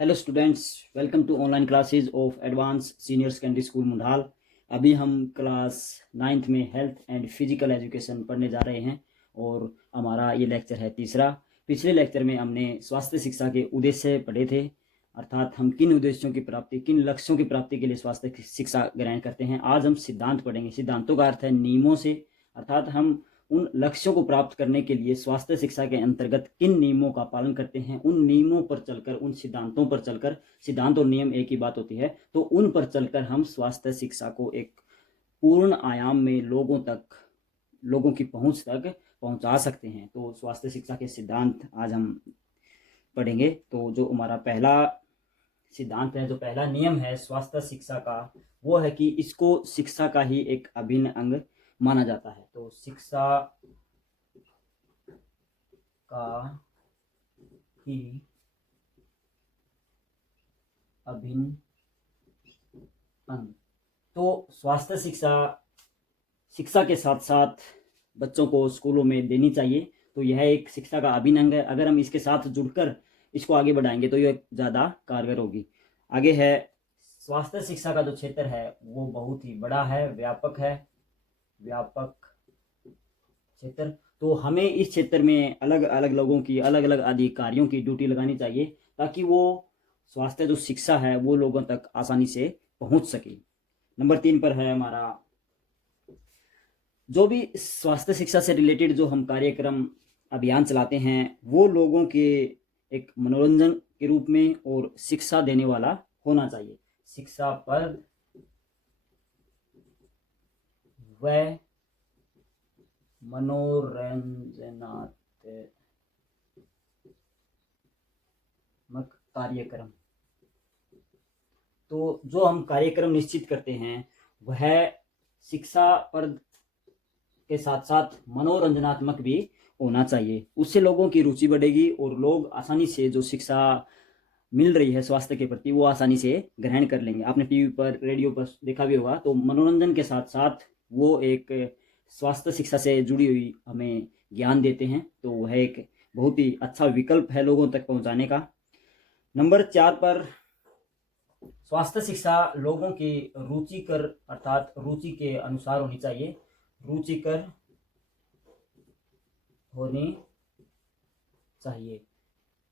Hello students, welcome to online classes of advance senior secondary school Mundal. अभी हम class 9th में health and physical education पढ़ने जा रहे हैं और हमारा ये लेक्चर है तीसरा। पिछले लेक्चर में हमने स्वास्थ्य शिक्षा के उद्देश्य पढ़े थे, अर्थात हम किन उद्देश्यों की प्राप्ति, किन लक्ष्यों की प्राप्ति के लिए स्वास्थ्य शिक्षा ग्रहण करते हैं। आज हम सिद्धांत पढ़ेंगे। सिद्धांतों का अर्थ है नियमों से, अर्थात हम उन लक्ष्यों को प्राप्त करने के लिए स्वास्थ्य शिक्षा के अंतर्गत किन नियमों का पालन करते हैं, उन नियमों पर चलकर, उन सिद्धांतों पर चलकर, सिद्धांत और नियम एक ही बात होती है, तो उन पर चलकर हम स्वास्थ्य शिक्षा को एक पूर्ण आयाम में लोगों तक, लोगों की पहुंच तक पहुंचा सकते हैं। तो स्वास्थ्य शिक्षा के सिद्धांत आज हम पढ़ेंगे। तो जो हमारा पहला सिद्धांत है, जो पहला नियम है स्वास्थ्य शिक्षा का, वो है कि इसको शिक्षा का ही एक अभिन्न अंग माना जाता है। तो शिक्षा का ही अभिन्न अंग। तो स्वास्थ्य शिक्षा शिक्षा के साथ साथ बच्चों को स्कूलों में देनी चाहिए। तो यह एक शिक्षा का अभिन्न अंग है। अगर हम इसके साथ जुड़कर इसको आगे बढ़ाएंगे तो यह ज़्यादा कारगर होगी। आगे है, स्वास्थ्य शिक्षा का जो क्षेत्र है वो बहुत ही बड़ा है, व्यापक है, व्यापक क्षेत्र। तो हमें इस क्षेत्र में अलग अलग लोगों की, अलग अलग अधिकारियों की ड्यूटी लगानी चाहिए ताकि वो स्वास्थ्य जो शिक्षा है वो लोगों तक आसानी से पहुंच सके। नंबर 3 पर है हमारा, जो भी स्वास्थ्य शिक्षा से रिलेटेड जो हम कार्यक्रम अभियान चलाते हैं वो लोगों के एक मनोरंजन के रूप में और शिक्षा देने वाला होना चाहिए। शिक्षा पर व मनोरंजनात्मक कार्यक्रम। तो जो हम कार्यक्रम निश्चित करते हैं वह शिक्षा पर के साथ साथ मनोरंजनात्मक भी होना चाहिए। उससे लोगों की रुचि बढ़ेगी और लोग आसानी से जो शिक्षा मिल रही है स्वास्थ्य के प्रति वो आसानी से ग्रहण कर लेंगे। आपने टीवी पर, रेडियो पर देखा भी होगा, तो मनोरंजन के साथ साथ वो एक स्वास्थ्य शिक्षा से जुड़ी हुई हमें ज्ञान देते हैं। तो वह एक बहुत ही अच्छा विकल्प है लोगों तक पहुंचाने का। नंबर 4 पर, स्वास्थ्य शिक्षा लोगों की रुचिकर, अर्थात रुचि के अनुसार होनी चाहिए। रुचिकर होनी चाहिए,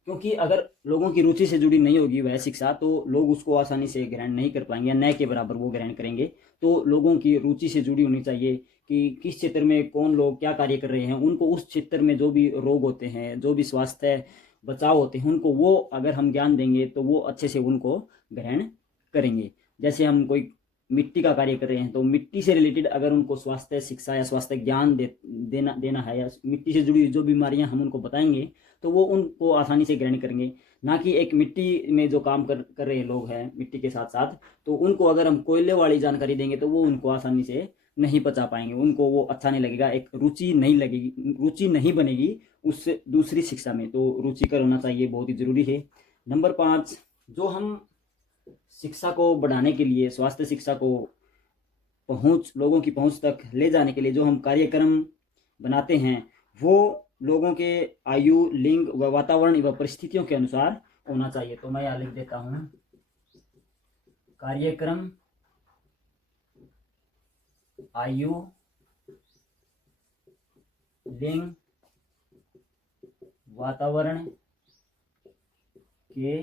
क्योंकि अगर लोगों की रुचि से जुड़ी नहीं होगी वह शिक्षा तो लोग उसको आसानी से ग्रहण नहीं कर पाएंगे या न के बराबर वो ग्रहण करेंगे। तो लोगों की रुचि से जुड़ी होनी चाहिए कि किस क्षेत्र में कौन लोग क्या कार्य कर रहे हैं, उनको उस क्षेत्र में जो भी रोग होते हैं, जो भी स्वास्थ्य बचाव होते हैं, उनको वो अगर हम ज्ञान देंगे तो वो अच्छे से उनको ग्रहण करेंगे। जैसे हम कोई मिट्टी का कार्य कर रहे हैं तो मिट्टी से रिलेटेड अगर उनको स्वास्थ्य शिक्षा या स्वास्थ्य ज्ञान देना है, या मिट्टी से जुड़ी जो बीमारियां हम उनको बताएंगे तो वो उनको आसानी से ग्रहण करेंगे। ना कि एक मिट्टी में जो काम कर रहे लोग हैं मिट्टी के साथ साथ, तो उनको अगर हम कोयले वाली जानकारी देंगे तो वो उनको आसानी से नहीं पचा पाएंगे, उनको वो अच्छा नहीं लगेगा, एक रुचि नहीं लगेगी, रुचि नहीं बनेगी उस दूसरी शिक्षा में। तो रुचिकर होना चाहिए, बहुत ही जरूरी है। नंबर 5, जो हम शिक्षा को बढ़ाने के लिए, स्वास्थ्य शिक्षा को लोगों की पहुंच तक ले जाने के लिए जो हम कार्यक्रम बनाते हैं वो लोगों के आयु, लिंग व वातावरण व परिस्थितियों के अनुसार होना चाहिए। तो मैं यहाँ लिख देता हूं, कार्यक्रम आयु, लिंग, वातावरण के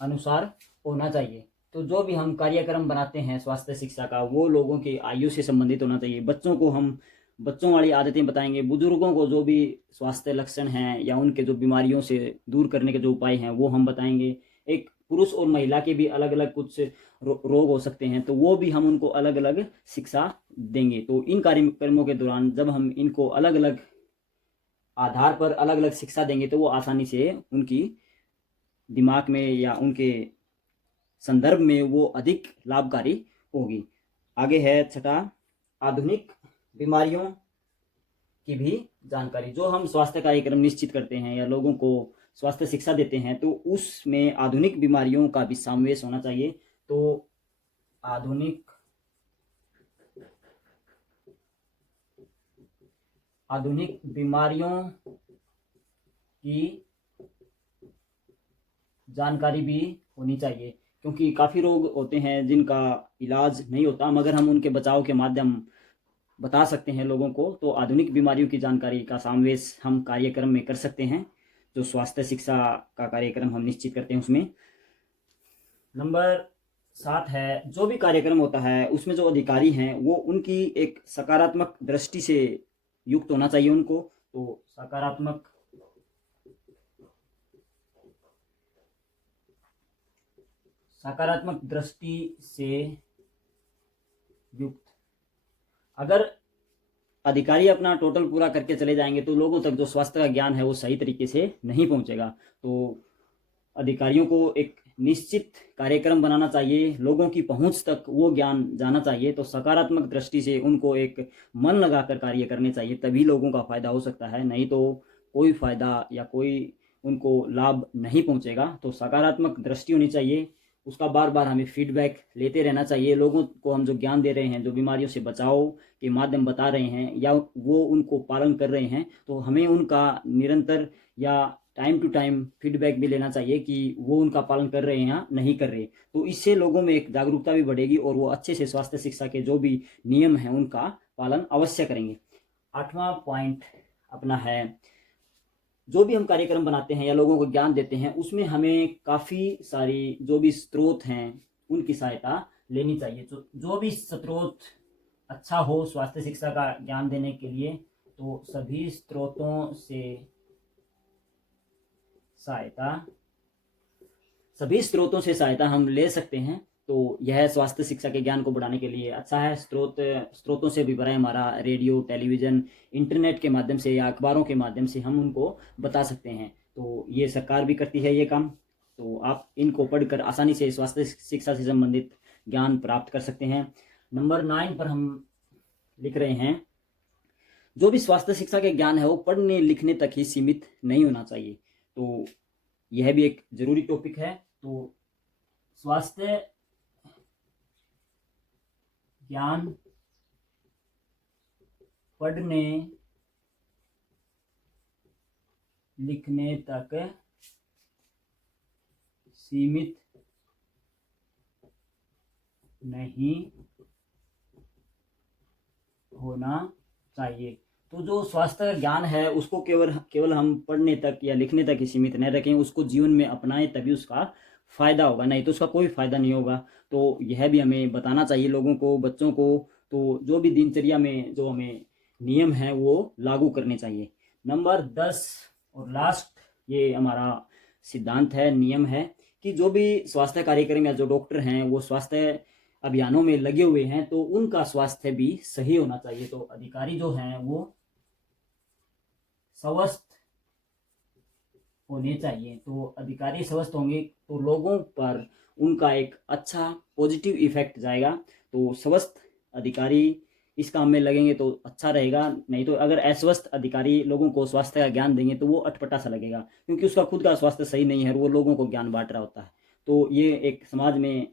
अनुसार होना चाहिए। तो जो भी हम कार्यक्रम बनाते हैं स्वास्थ्य शिक्षा का वो लोगों की आयु से संबंधित होना चाहिए। बच्चों को हम बच्चों वाली आदतें बताएंगे, बुजुर्गों को जो भी स्वास्थ्य लक्षण हैं या उनके जो बीमारियों से दूर करने के जो उपाय हैं वो हम बताएंगे। एक पुरुष और महिला के भी अलग अलग कुछ रोग हो सकते हैं तो वो भी हम उनको अलग अलग शिक्षा देंगे। तो इन कार्यक्रमों के दौरान जब हम इनको अलग अलग आधार पर अलग अलग शिक्षा देंगे तो वो आसानी से उनकी दिमाग में या उनके संदर्भ में वो अधिक लाभकारी होगी। आगे है छठा, आधुनिक बीमारियों की भी जानकारी। जो हम स्वास्थ्य कार्यक्रम निश्चित करते हैं या लोगों को स्वास्थ्य शिक्षा देते हैं तो उसमें आधुनिक बीमारियों का भी समावेश होना चाहिए। तो आधुनिक बीमारियों की जानकारी भी होनी चाहिए, क्योंकि काफ़ी रोग होते हैं जिनका इलाज नहीं होता, मगर हम उनके बचाव के माध्यम बता सकते हैं लोगों को। तो आधुनिक बीमारियों की जानकारी का समावेश हम कार्यक्रम में कर सकते हैं, जो स्वास्थ्य शिक्षा का कार्यक्रम हम निश्चित करते हैं उसमें। नंबर 7 है, जो भी कार्यक्रम होता है उसमें जो अधिकारी हैं वो उनकी एक सकारात्मक दृष्टि से युक्त होना चाहिए उनको। तो सकारात्मक दृष्टि से युक्त। अगर अधिकारी अपना टोटल पूरा करके चले जाएंगे तो लोगों तक जो स्वास्थ्य का ज्ञान है वो सही तरीके से नहीं पहुंचेगा। तो अधिकारियों को एक निश्चित कार्यक्रम बनाना चाहिए, लोगों की पहुंच तक वो ज्ञान जाना चाहिए। तो सकारात्मक दृष्टि से उनको एक मन लगाकर कार्य करने चाहिए, तभी लोगों का फायदा हो सकता है, नहीं तो कोई फायदा या कोई उनको लाभ नहीं पहुंचेगा। तो सकारात्मक दृष्टि होनी चाहिए, उसका बार बार हमें फीडबैक लेते रहना चाहिए। लोगों को हम जो ज्ञान दे रहे हैं, जो बीमारियों से बचाव के माध्यम बता रहे हैं या वो उनको पालन कर रहे हैं, तो हमें उनका निरंतर या टाइम टू टाइम फीडबैक भी लेना चाहिए कि वो उनका पालन कर रहे हैं या नहीं कर रहे। तो इससे लोगों में एक जागरूकता भी बढ़ेगी और वो अच्छे से स्वास्थ्य शिक्षा के जो भी नियम हैं उनका पालन अवश्य करेंगे। 8वां पॉइंट अपना है, जो भी हम कार्यक्रम बनाते हैं या लोगों को ज्ञान देते हैं उसमें हमें काफ़ी सारी जो भी स्रोत हैं उनकी सहायता लेनी चाहिए। तो जो भी स्रोत अच्छा हो स्वास्थ्य शिक्षा का ज्ञान देने के लिए, तो सभी स्रोतों से सहायता हम ले सकते हैं। तो यह स्वास्थ्य शिक्षा के ज्ञान को बढ़ाने के लिए अच्छा है। स्रोतों से भी भरा हमारा रेडियो, टेलीविज़न, इंटरनेट के माध्यम से या अखबारों के माध्यम से हम उनको बता सकते हैं। तो ये सरकार भी करती है ये काम। तो आप इनको पढ़कर आसानी से स्वास्थ्य शिक्षा से संबंधित ज्ञान प्राप्त कर सकते हैं। नंबर 9 पर हम लिख रहे हैं, जो भी स्वास्थ्य शिक्षा के ज्ञान है वो पढ़ने लिखने तक ही सीमित नहीं होना चाहिए। तो यह भी एक जरूरी टॉपिक है। तो स्वास्थ्य ज्ञान पढ़ने लिखने तक सीमित नहीं होना चाहिए। तो जो स्वास्थ्य ज्ञान है उसको केवल हम पढ़ने तक या लिखने तक ही सीमित न रखें, उसको जीवन में अपनाएं, तभी उसका फ़ायदा होगा, नहीं तो उसका कोई फ़ायदा नहीं होगा। तो यह भी हमें बताना चाहिए लोगों को, बच्चों को। तो जो भी दिनचर्या में जो हमें नियम हैं वो लागू करने चाहिए। नंबर 10 और लास्ट ये हमारा सिद्धांत है, नियम है, कि जो भी स्वास्थ्य कार्यक्रम या जो डॉक्टर हैं वो स्वास्थ्य अभियानों में लगे हुए हैं तो उनका स्वास्थ्य भी सही होना चाहिए। तो अधिकारी जो हैं वो स्वस्थ होने चाहिए। तो अधिकारी स्वस्थ होंगे तो लोगों पर उनका एक अच्छा पॉजिटिव इफेक्ट जाएगा। तो स्वस्थ अधिकारी इस काम में लगेंगे तो अच्छा रहेगा, नहीं तो अगर अस्वस्थ अधिकारी लोगों को स्वास्थ्य का ज्ञान देंगे तो वो अटपटा सा लगेगा, क्योंकि उसका खुद का स्वास्थ्य सही नहीं है और वो लोगों को ज्ञान बांट रहा होता है। तो ये एक समाज में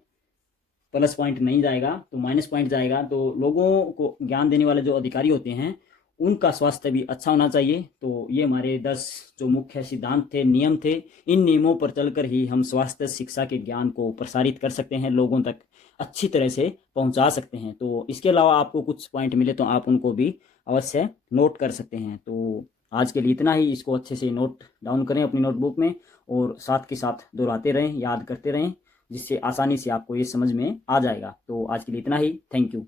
प्लस पॉइंट नहीं जाएगा, तो माइनस पॉइंट जाएगा। तो लोगों को ज्ञान देने वाले जो अधिकारी होते हैं उनका स्वास्थ्य भी अच्छा होना चाहिए। तो ये हमारे 10 जो मुख्य सिद्धांत थे, नियम थे, इन नियमों पर चलकर ही हम स्वास्थ्य शिक्षा के ज्ञान को प्रसारित कर सकते हैं, लोगों तक अच्छी तरह से पहुंचा सकते हैं। तो इसके अलावा आपको कुछ पॉइंट मिले तो आप उनको भी अवश्य नोट कर सकते हैं। तो आज के लिए इतना ही। इसको अच्छे से नोट डाउन करें अपनी नोटबुक में और साथ के साथ दोहराते रहें, याद करते रहें, जिससे आसानी से आपको ये समझ में आ जाएगा। तो आज के लिए इतना ही। Thank you.